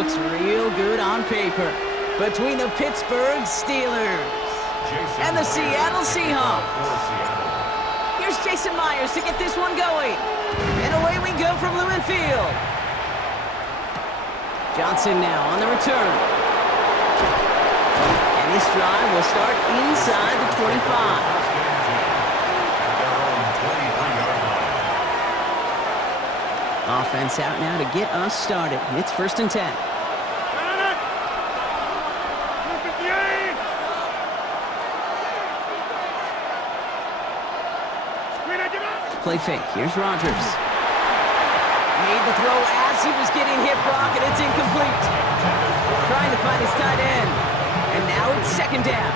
looks real good on paper between the Pittsburgh Steelers and the Seattle Seahawks. Here's Jason Myers to get this one going. And away we go from Lumen Field. Johnson now on the return. And this drive will start inside the 25. Offense out now to get us started. It's 1st and 10. Play fake. Here's Rodgers. Made the throw as he was getting hit, Brock, and it's incomplete. Trying to find his tight end. And now it's 2nd down.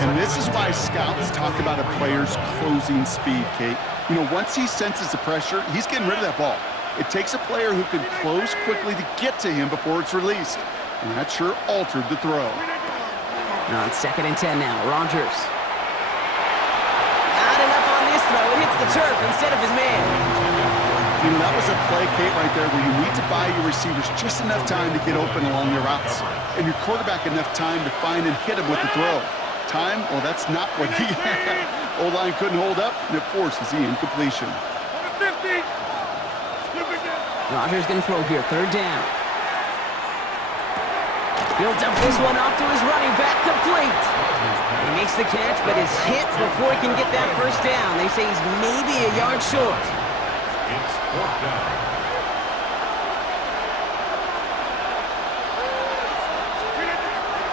And this is why scouts talk about a player's closing speed, Kate. You know, once he senses the pressure, he's getting rid of that ball. It takes a player who can close quickly to get to him before it's released. And that sure altered the throw. Now it's 2nd and 10 now. Rodgers. Not enough on this throw. It hits the turf instead of his man. You know, that was a play, Kate, right there where you need to buy your receivers just enough time to get open along your routes. And your quarterback enough time to find and hit him with the throw. Time, well, that's not what he had. O-line couldn't hold up, and it forces the incompletion. Rodgers going to throw here. 3rd down. He'll dump this one off to his running back, complete. He makes the catch, but is hit before he can get that 1st down. They say he's maybe a yard short. It's 4th down.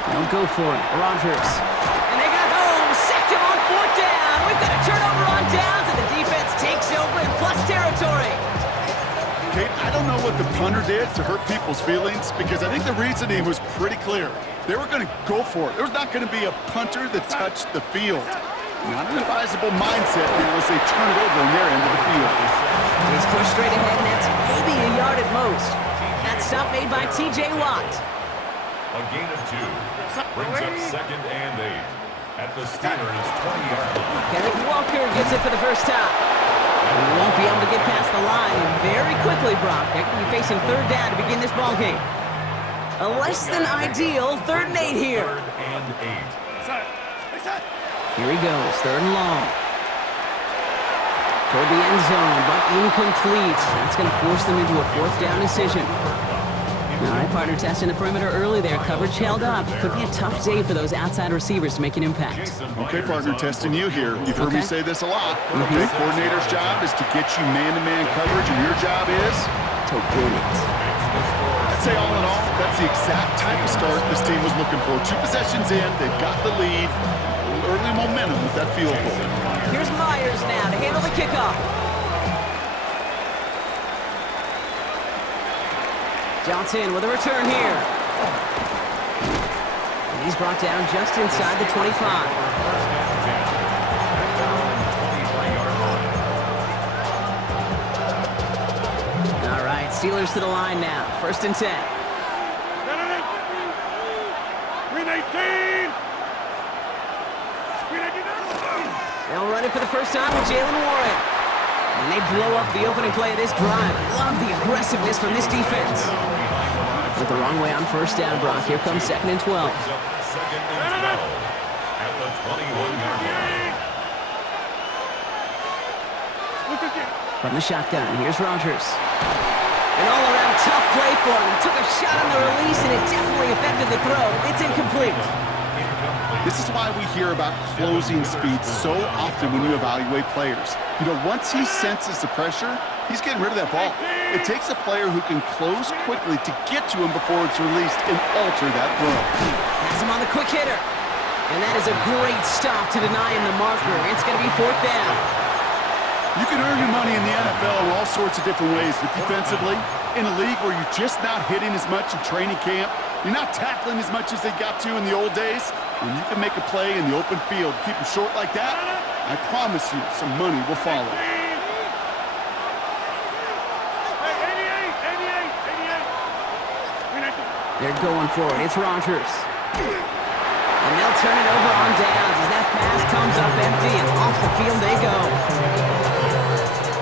They'll go for it. Rodgers. And they got home. Sacked him on 4th down. We've got a turnover on downs, and the defense takes over in plus territory. Kate, I don't know what the punter did to hurt people's feelings because I think the reasoning was pretty clear. They were going to go for it. There was not going to be a punter that touched the field. Not an advisable mindset now as they turn it over in their end of the field. He's pushed straight ahead, and that's maybe a yard at most. That stop made by T.J. Watt. A gain of 2 brings up 2nd and 8 at the Steelers' 20-yard line. Kenneth Walker gets it for the first time. He won't be able to get past the line, and very quickly, Brock, they're going to be facing 3rd down to begin this ball game. A less than ideal 3rd and 8 here. 3rd and 8. Here he goes, 3rd and long. Toward the end zone, but incomplete. That's going to force them into a 4th down decision. All right, partner, testing the perimeter early there. Coverage held up. Could be a tough day for those outside receivers to make an impact. Okay, partner, testing you here. You've heard me say this a lot. Okay, coordinator's job is to get you man-to-man coverage, and your job is to win it. I'd say all in all, that's the exact type of start this team was looking for. 2 possessions in, they've got the lead. Early momentum with that field goal. Here's Myers now to handle the kickoff. Johnson with a return here. And he's brought down just inside the 25. All right, Steelers to the line now. 1st and 10. They'll run it for the first time with Jalen Warren. And they blow up the opening play of this drive. Love the aggressiveness from this defense. With the wrong way on 1st down, Brock. Here comes 2nd and 12. 2nd and 12 at the 21-yard line. From the shotgun, here's Rodgers. An all-around tough play for him. He took a shot on the release, and it definitely affected the throw. It's incomplete. This is why we hear about closing speed so often when you evaluate players. You know, once he senses the pressure, he's getting rid of that ball. It takes a player who can close quickly to get to him before it's released and alter that throw. Has him on the quick hitter. And that is a great stop to deny him the marker. It's going to be 4th down. You can earn your money in the NFL in all sorts of different ways, but defensively, in a league where you're just not hitting as much in training camp, you're not tackling as much as they got to in the old days, when you can make a play in the open field, keep them short like that, I promise you some money will follow. They're going for it. It's Rodgers. And they'll turn it over on downs as that pass comes up empty, and off the field they go.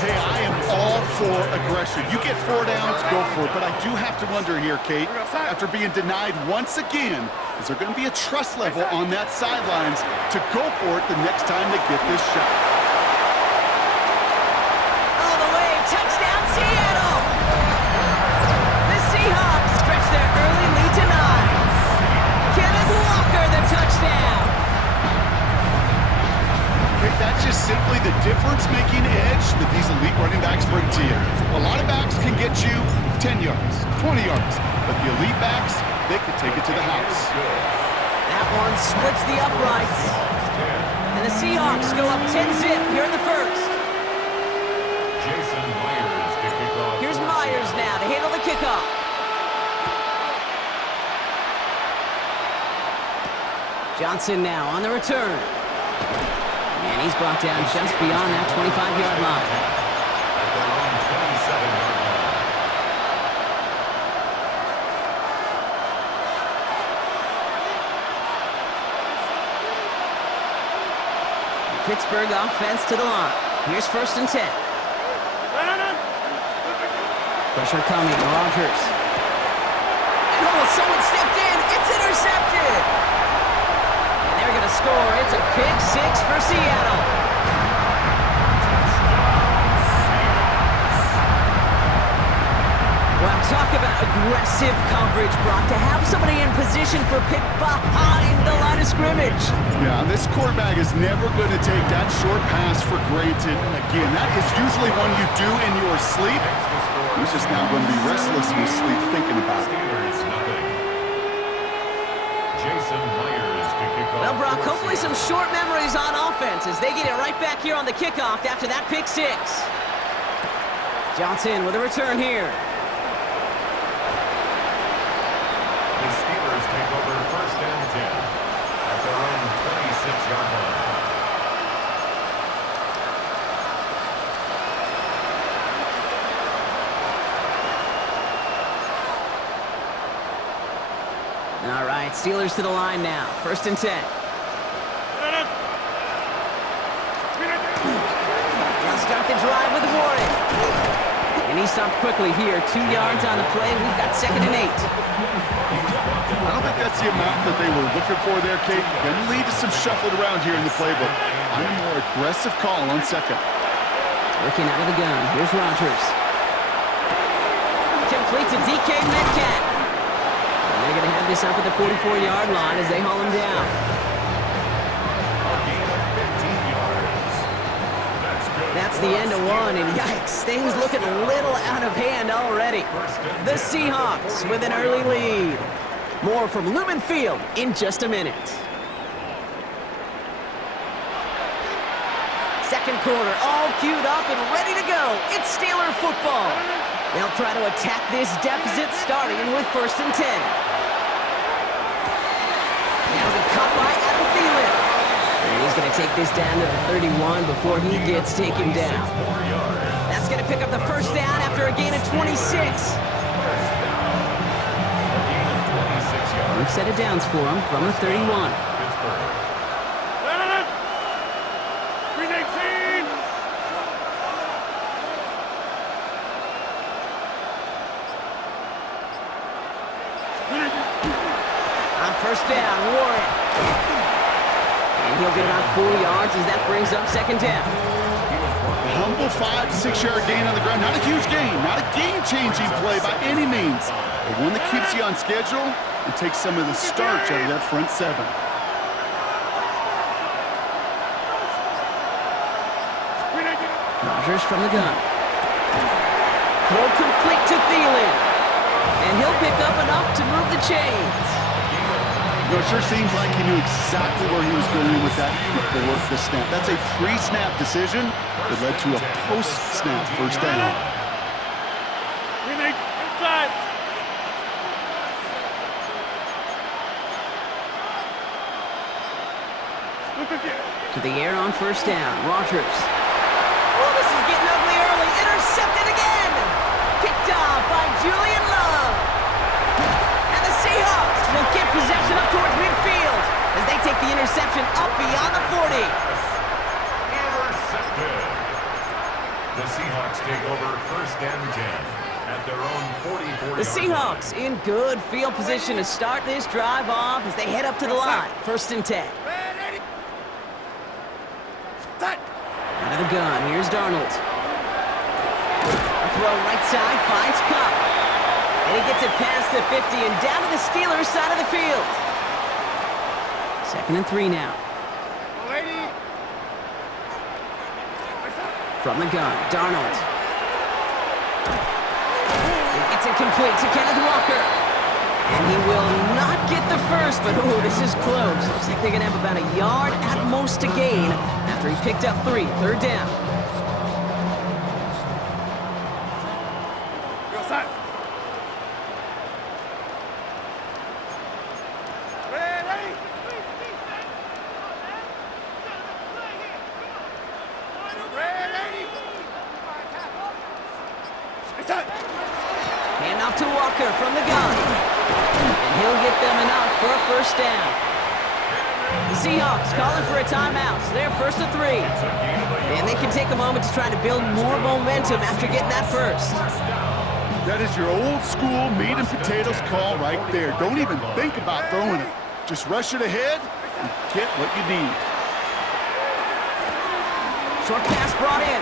Hey, I am all for aggression. You get 4 downs, go for it. But I do have to wonder here, Kate, after being denied once again, is there going to be a trust level on that sidelines to go for it the next time they get this shot? All the way, touchdown Seattle! The Seahawks stretch their early lead to 9. Kenneth Walker, the touchdown! That's just simply the difference-making edge that these elite running backs bring to you. A lot of backs can get you 10 yards, 20 yards, but the elite backs, they can take it to the house. That one splits the uprights. And the Seahawks go up 10-zip here in the first. Jason Myers to kick off. Here's Myers now to handle the kickoff. Johnson now on the return. And he's brought down just beyond that 25-yard line. At their own 27-yard line. The Pittsburgh offense to the line. Here's 1st and 10. Pressure coming, Rodgers. And someone stepped in. It's intercepted. They're going to score. It's a pick 6 for Seattle. Well, talk about aggressive coverage, Brock. To have somebody in position for pick behind the line of scrimmage. Yeah, this quarterback is never going to take that short pass for granted. Again, that is usually one you do in your sleep. He's just now going to be restless in his sleep thinking about it. Jason Myers to kick off. Well, Brock, hopefully some short memories on offense as they get it right back here on the kickoff after that pick 6. Johnson with a return here. The Steelers take over 1st and 10 at their own 26-yard line. All right, Steelers to the line now. 1st and 10. They'll start the drive with Warren. And he stopped quickly here. 2 yards on the play. We've got 2nd and 8. I don't think that's the amount that they were looking for there, Kate. Going to lead to some shuffled around here in the playbook. Find a more aggressive call on 2nd. Looking out of the gun. Here's Rodgers. Complete to DK Metcalf. They're going to have this up at the 44-yard line as they haul him down. A gain of 15 yards. That's good. That's the end of one, and yikes, things looking a little out of hand already. The Seahawks with an early lead. More from Lumen Field in just a minute. 2nd quarter, all queued up and ready to go. It's Steeler football. They'll try to attack this deficit starting with 1st and 10. Now the cut by Adam Thielen. And he's going to take this down to the 31 before he gets taken down. That's going to pick up the 1st down after a gain of 26. We've set it downs for him from the 31. On 1st down, Warren. And he'll get about 4 yards as that brings up 2nd down. A humble 5 to 6 yard gain on the ground. Not a huge gain, not a game-changing play by any means, but one that keeps you on schedule and takes some of the starch out of that front 7. Rodgers from the gun. Throw complete to Thielen. And he'll pick up enough to move the chains. You know, it sure seems like he knew exactly where he was going with that before the snap. That's a pre-snap decision that led to a post-snap 1st down. Inside. To the air on 1st down, Rodgers. Oh, this is getting ugly early. Intercepted again. Picked off by Julian Love. And the Seahawks will get possession up towards midfield as they take the interception up beyond the 40. Intercepted. The Seahawks take over first and 10 at their own 44-yard The Seahawks line. in good field position to start this drive off as they head up to the line. First and 10. Out of the gun, here's Darnold. A throw right side, finds Cup. And he gets it past the 50 and down to the Steelers' side of the field. 2nd and 3 now. From the gun, Darnold. He gets it complete to Kenneth Walker. And he will not get the first, but ooh, this is close. Looks like they're going to have about a yard at most to gain after he picked up 3. 3rd down. Hand off to Walker from the gun. And he'll get them enough for a first down. The Seahawks calling for a timeout. So they're 1st and 3. And they can take a moment to try to build more momentum after getting that first. That is your old school meat and potatoes call right there. Don't even think about throwing it. Just rush it ahead and get what you need. Short pass brought in.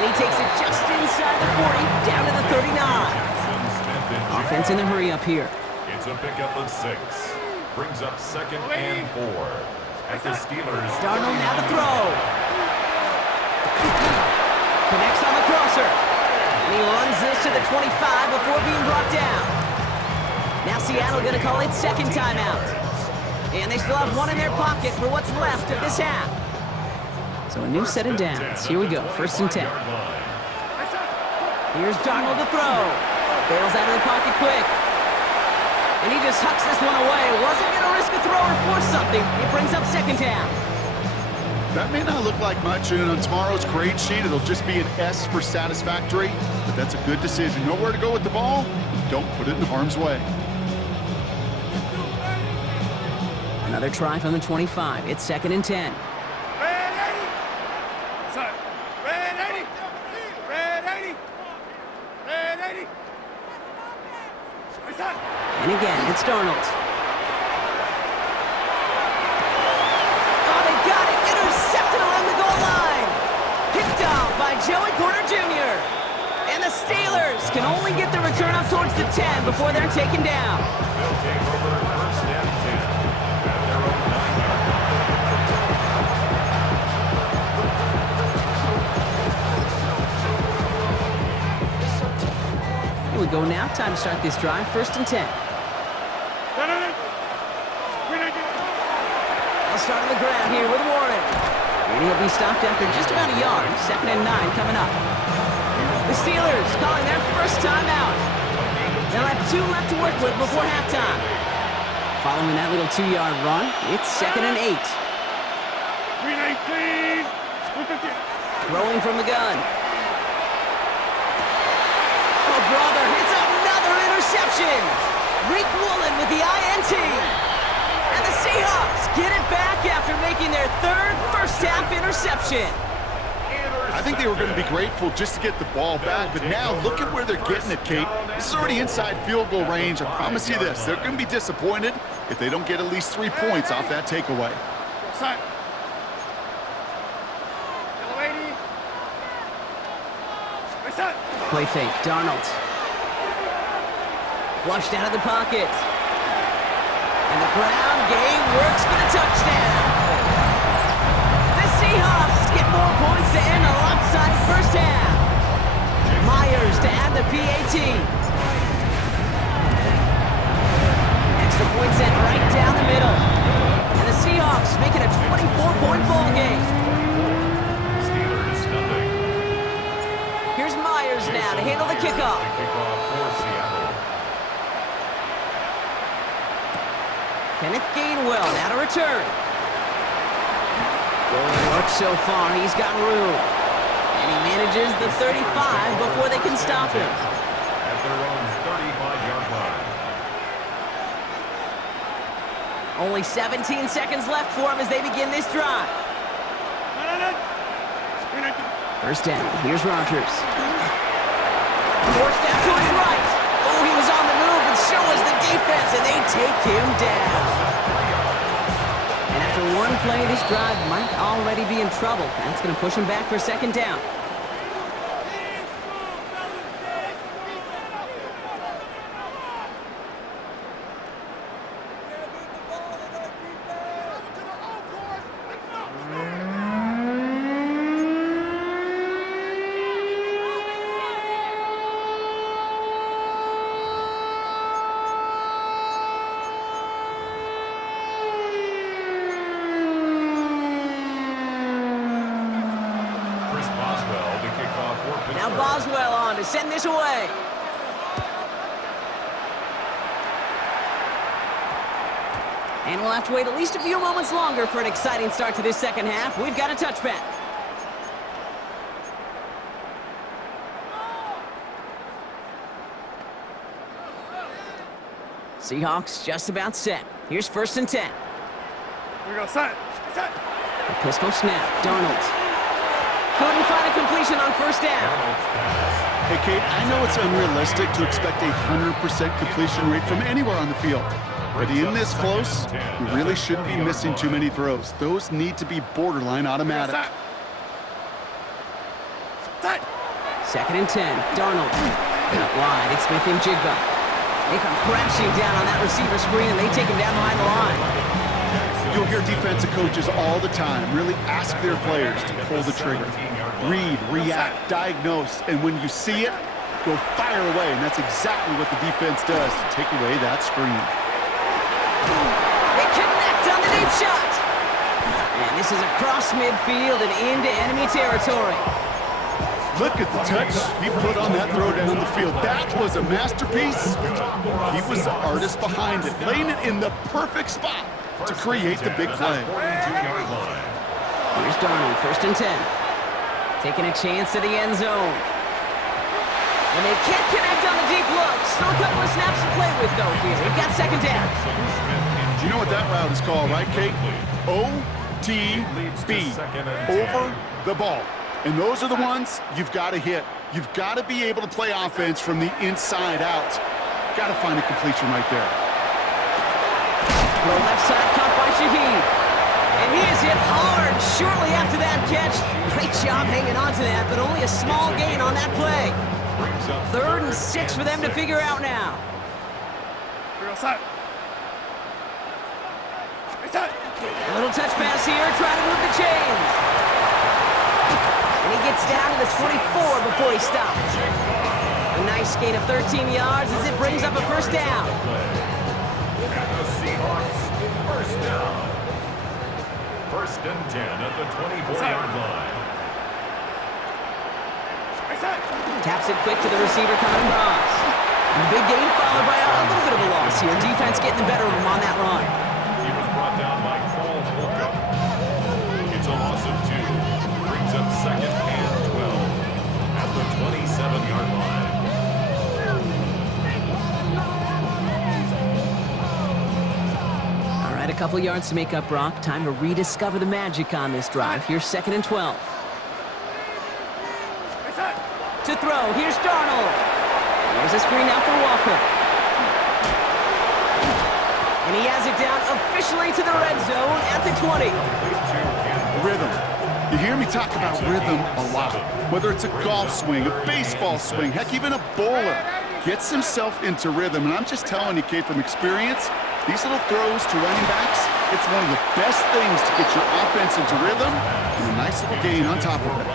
And he takes it just inside the 40, down to the 39. Offense in the hurry up here. It's a pickup of 6. Brings up 2nd and 4 at the Steelers. Darnold now to throw. Connects on the crosser. And he runs this to the 25 before being brought down. Now Seattle going to call its 2nd timeout. And they still have 1 in their pocket for what's left of this half. So a new set of downs. Here we go, 1st and 10. Here's Darnold to throw. Bails out of the pocket quick. And he just hucks this one away. Wasn't going to risk a throw or force something. It brings up 2nd down. That may not look like much, and on tomorrow's grade sheet, it'll just be an S for satisfactory, but that's a good decision. Know where to go with the ball, don't put it in harm's way. Another try from the 25. It's 2nd and 10. And again, it's Darnold. Oh, they got it! Intercepted along the goal line! Picked off by Joey Porter Jr. And the Steelers can only get the return up towards the 10 before they're taken down. They'll take over first and 10 at their own 9-yard line. Here we go now. Time to start this drive. 1st and 10. They'll start on the ground here with Warren. And he'll be stopped after just about a yard. 2nd and 9 coming up. The Steelers calling their first timeout. They'll have 2 left to work with before halftime. Following that little 2-yard run, it's 2nd and 8. Throwing from the gun. Oh, brother, it's another interception. Reek Woolen with the INT. And the Seahawks get it back after making their 3rd first-half interception. I think they were going to be grateful just to get the ball back, but now look at where they're getting it, Kate. This is already inside field goal range. I promise you this, they're going to be disappointed if they don't get at least 3 points off that takeaway. Play fake, Darnold. Flushed out of the pocket. And the ground game works for the touchdown. The Seahawks get more points to end a lopsided first half. Myers to add the PAT. Extra point sent right down the middle. And the Seahawks make it a 24-point ball game. Steelers, nothing. Here's Myers now to handle the kickoff. Kickoff for Seattle. Kenneth Gainwell now to return. Good work so far. He's got room. And he manages the 35 before they can stop him. At their own 35-yard line. Only 17 seconds left for him as they begin this drive. First down. Here's Rodgers. Forced out to his right. Oh, he was on the move, and so was the defense, and they take him down. And after one play, this drive might already be in trouble. That's going to push him back for second down. Now Boswell on to send this away. And we'll have to wait at least a few moments longer for an exciting start to this second half. We've got a touchback. Seahawks just about set. Here's 1st and 10. Here we go, set. Set. A pistol snap. Darnold. Couldn't find a completion on 1st down. Hey, Kate, I know it's unrealistic to expect a 100% completion rate from anywhere on the field. But in this close, you really shouldn't be missing too many throws. Those need to be borderline automatic. Set. 2nd and 10. Darnold. Out wide. It's Smith and Jigba. They come crashing down on that receiver screen, and they take him down behind the line. You'll hear defensive coaches all the time really ask their players to pull the trigger. Read, react, diagnose, and when you see it, go fire away. And that's exactly what the defense does to take away that screen. They connect on the deep shot. And this is across midfield and into enemy territory. Look at the touch he put on that throw down the field. That was a masterpiece. He was the artist behind it, laying it in the perfect spot to create the big play. Here's Darnold, 1st and 10. Taking a chance to the end zone. And they can't connect on the deep look. Still a couple of snaps to play with, though, here. We've got 2nd down. You know what that route is called, right, Kate? OTB, over the ball. And those are the ones you've got to hit. You've got to be able to play offense from the inside out. Got to find a completion right there. Throw left side, caught by Shaheed. And he is hit hard shortly after that catch. Great job hanging on to that, but only a small gain on that play. 3rd and 6 for them to figure out now. A little touch pass here, trying to move the chains. And he gets down to the 24 before he stops. A nice gain of 13 yards as it brings up a 1st down. Seahawks, 1st down. 1st and 10 at the 24-yard line. Taps it quick to the receiver coming across. And the big gain followed by a little bit of a loss here. Defense getting the better of him on that run. He was brought down by Cole Holcomb. It's a loss of 2. Brings up 2nd and 12 at the 27-yard line. A couple yards to make up, Brock. Time to rediscover the magic on this drive. Here's 2nd and 12. To throw, here's Darnold. There's a screen now for Walker. And he has it down officially to the red zone at the 20. Rhythm. You hear me talk about rhythm a lot. Whether it's a golf swing, a baseball swing, heck, even a bowler gets himself into rhythm. And I'm just telling you, Kate, from experience, these little throws to running backs, it's one of the best things to get your offense into rhythm and a nice little gain on top of it.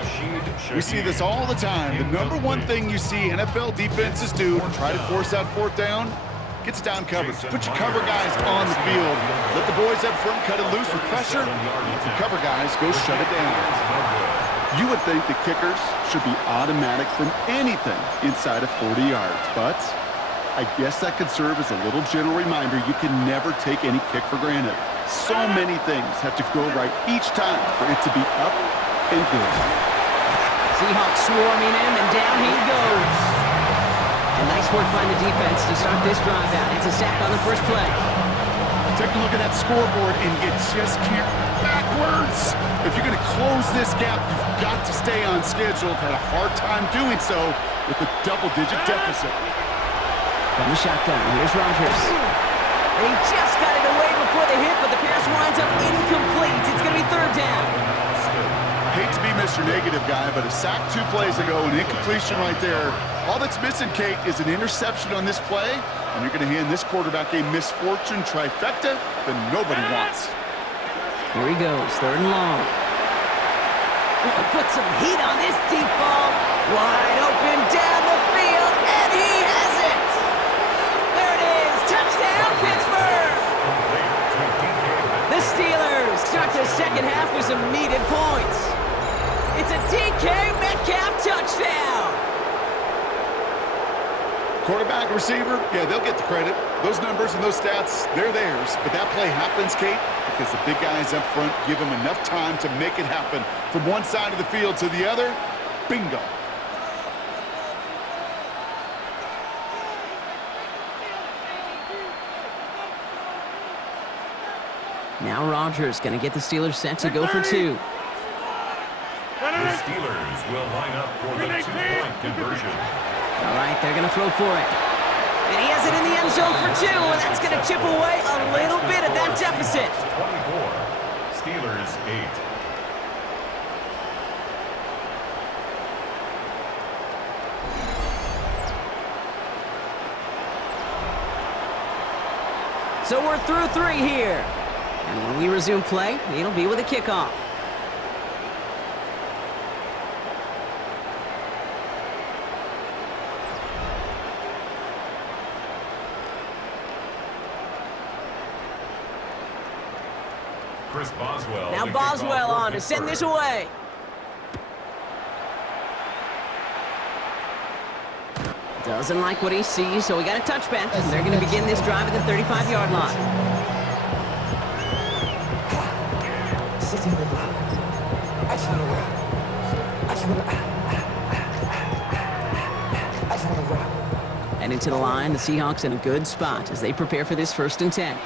We see this all the time. The number one thing you see NFL defenses do to try to force that 4th down, gets down coverage. Put your cover guys on the field. Let the boys up front cut it loose with pressure. Let the cover guys go shut it down. You would think the kickers should be automatic from anything inside of 40 yards, but I guess that could serve as a little gentle reminder you can never take any kick for granted. So many things have to go right each time for it to be up and good. Seahawks swarming him, and down he goes. And nice work by the defense to start this drive out. It's a sack on the first play. Take a look at that scoreboard, and you just can't backwards. If you're going to close this gap, you've got to stay on schedule. Had a hard time doing so with a double-digit deficit. From the shotgun, here's Rodgers. And he just got it away before the hit, but the pass winds up incomplete. It's going to be third down. I hate to be Mr. Negative guy, but a sack 2 plays ago, an incompletion right there. All that's missing, Kate, is an interception on this play, and you're going to hand this quarterback a misfortune trifecta that nobody wants. Here he goes, third and long. Put some heat on this deep ball. Wide open down the field, and he has it. There it is, touchdown, Pittsburgh. The Steelers start the second half with some needed points. It's a DK Metcalf touchdown. Quarterback, receiver, yeah, they'll get the credit. Those numbers and those stats, they're theirs. But that play happens, Kate, because the big guys up front give them enough time to make it happen. From one side of the field to the other, bingo. Now Rodgers going to get the Steelers set to go for 2. The Steelers will line up for the 2-point conversion. All right, they're going to throw for it. And he has it in the end zone for 2, and that's going to chip away a little bit at that deficit. 24, Steelers 8. So we're through 3 here. And when we resume play, it'll be with a kickoff. Chris Boswell. Now Boswell on to send this away. Doesn't like what he sees, so we got a touchback. And they're going to begin this drive at the 35-yard line. And into the line, the Seahawks in a good spot as they prepare for this 1st and 10.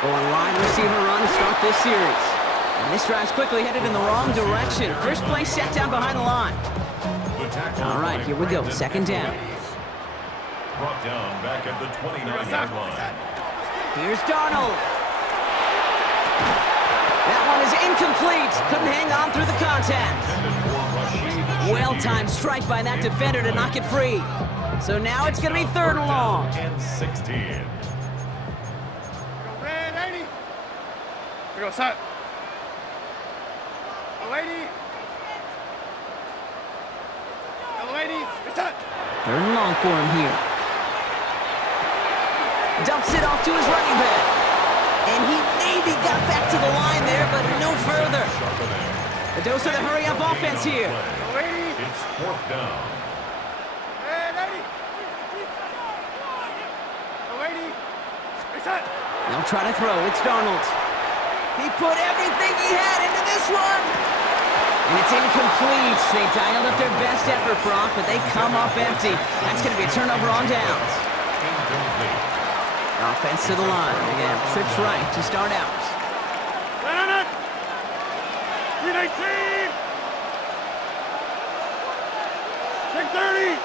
Going wide receiver run to start this series. And this drive's quickly headed in the wrong direction. First play set down behind the line. All right, here we go. 2nd down. Brought down back at the 29-yard line. Here's Darnold. That one is incomplete. Couldn't hang on through the contact. Well-timed strike by that defender to knock it free. So now it's going to be 3rd and long. And 16. We go set. The lady. It's set. 3rd and long for him here. Dumps it off to his running back. And he maybe got back to the line there, but no further. A dose of the hurry-up offense here. It's 4th down. They'll try to throw. It's Darnold. He put everything he had into this one. And it's incomplete. They dialed up their best effort, Brock, but they come up empty. That's going to be a turnover on downs. Offense to the line. They're going to have trips right to start out. Check 30.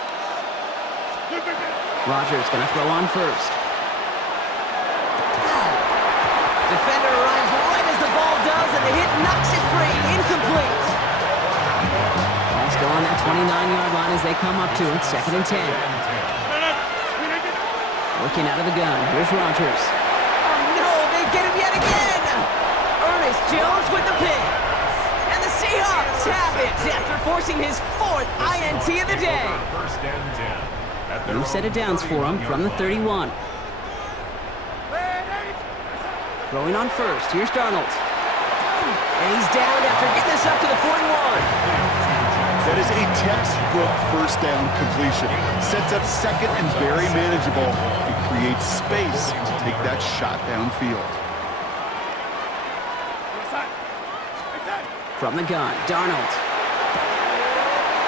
Rodgers going to throw on first. Defender arrives right as the ball does, and the hit knocks it free. Incomplete. Ball's go on that 29-yard line as they come up to it. 2nd and 10. Looking out of the gun. Here's Rodgers. Oh, no, they get him yet again. Ernest Jones with the pick. And the Seahawks have it after forcing his 4th INT of the day. 1st and 10. New set of downs for him from the 31. Throwing on first. Here's Darnold. And he's down after getting this up to the 41. That is a textbook 1st down completion. Sets up 2nd and very manageable. It creates space to take that shot downfield. From the gun, Darnold.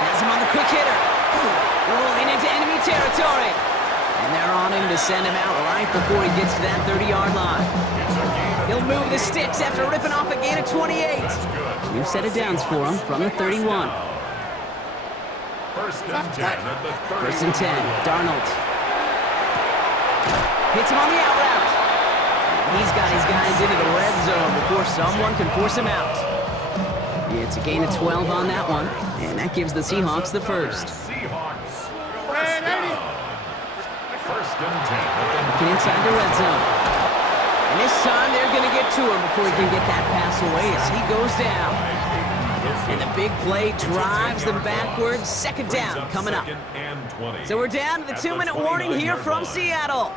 Has him on the quick hitter. Rolling into enemy territory. And they're on him to send him out right before he gets to that 30-yard line. He'll move the sticks after ripping off a gain of 28. New set of downs for him from the 31. First and 10 at the 30. First and 10, Darnold. Hits him on the out route. He's got his guys into the red zone before someone can force him out. It's a gain of 12 on that one, and that gives the Seahawks the first. Seahawks. First down. First and 10. Looking inside the red zone. And this time they're going to get to him before he can get that pass away as he goes down. And the big play drives them backwards. Second down coming up. So we're down to the 2-minute warning here from Seattle.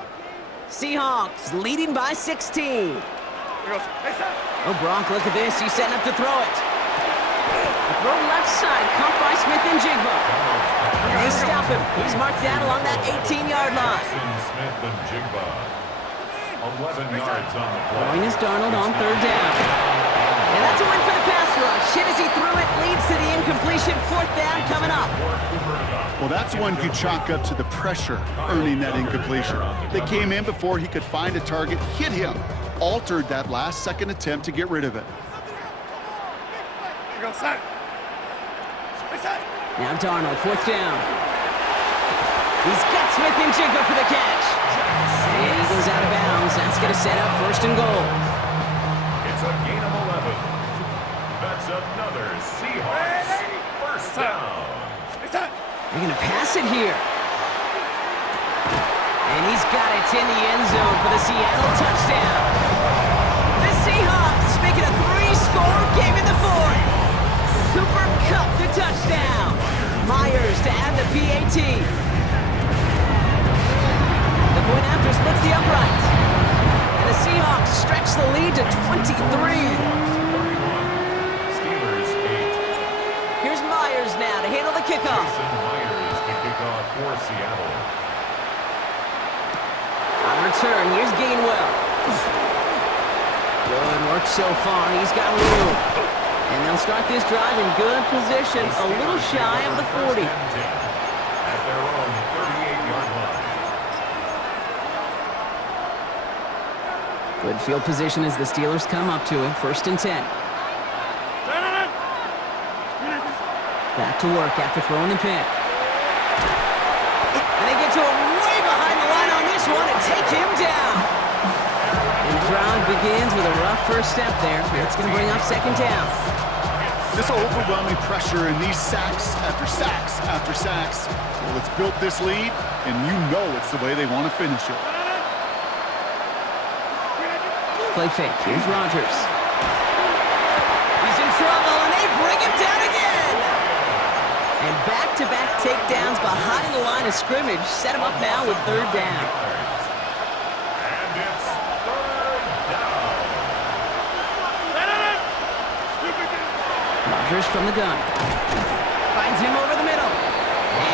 Seahawks leading by 16. Oh, Brock, look at this. He's setting up to throw it. The throw left side, caught by Smith and Jigba. And they stop him. He's marked down along that 18-yard line. Smith and Jigba. 11 yards on the play. Throwing is Darnold on third down. And that's a win for the pass rush. Hit as he threw it, leads to the incompletion. Fourth down coming up. Well, that's one you chalk up to the pressure earning that incompletion. They came in before he could find a target, hit him, altered that last-second attempt to get rid of it. Now Darnold, fourth down. He's got Smith and Jigba for the catch. And he goes out of bounds. That's going to set up first and goal. It's a gain of 11. That's another Seahawks first down. They're going to pass it here. And he's got it in the end zone for the Seattle touchdown. The Seahawks make it a 3-score game in the fourth. Cooper Kupp the touchdown. Myers to add the PAT. The point after splits the upright. And the Seahawks stretch the lead to 23. Steelers 8. Here's Myers now to handle the kickoff. Myers to kick off for Seattle. On return, here's Gainwell. Good work so far. He's got room. And they'll start this drive in good position, a little shy of the 40. At their own 38-yard line. Good field position as the Steelers come up to him. First and 10. Back to work after throwing the pick. And they get to him way behind the line on this one and take him down. And the drive begins with a rough first step there. It's going to bring up second down. This overwhelming pressure and these sacks after sacks after sacks, well, it's built this lead, and you know it's the way they want to finish it. Play fake. Here's Rodgers. He's in trouble, and they bring him down again. And back-to-back takedowns behind the line of scrimmage set him up now with third down. And it's third down. Rodgers from the gun. Finds him over the middle.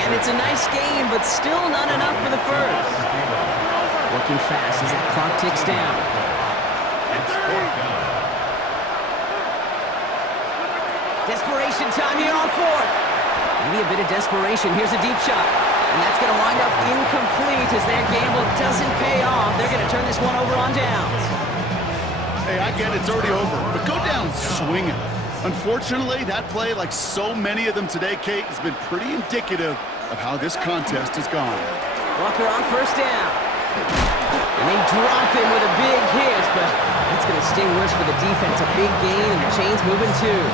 And it's a nice game, but still not enough for the first. Working fast as that clock ticks down. Desperation time here on fourth. Maybe a bit of desperation. Here's a deep shot. And that's going to wind up incomplete as their gamble doesn't pay off. They're going to turn this one over on downs. Hey, I get it's already over, but go down swinging. Unfortunately, that play, like so many of them today, Kate, has been pretty indicative of how this contest has gone. Walker on first down. And they drop him with a big hit, but that's going to sting worse for the defense. A big gain, and the chain's moving too.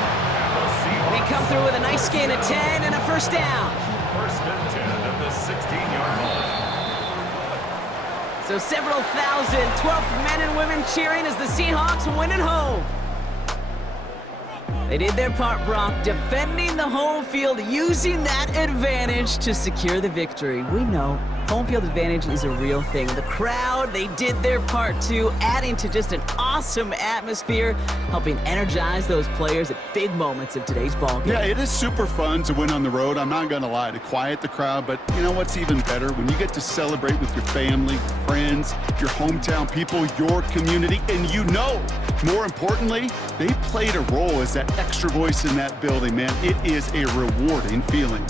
They come through with a nice gain of 10 and a first down. First and 10 at the 16-yard line. So several thousand 12th men and women cheering as the Seahawks win at home. They did their part, Brock, defending the home field, using that advantage to secure the victory. We know home field advantage is a real thing. The crowd, they did their part too, adding to just an awesome atmosphere, helping energize those players at big moments of today's ball game. Yeah, it is super fun to win on the road. I'm not going to lie, to quiet the crowd. But you know what's even better? When you get to celebrate with your family, friends, your hometown people, your community, and you know, more importantly, they played a role as that extra voice in that building, man. It is a rewarding feeling.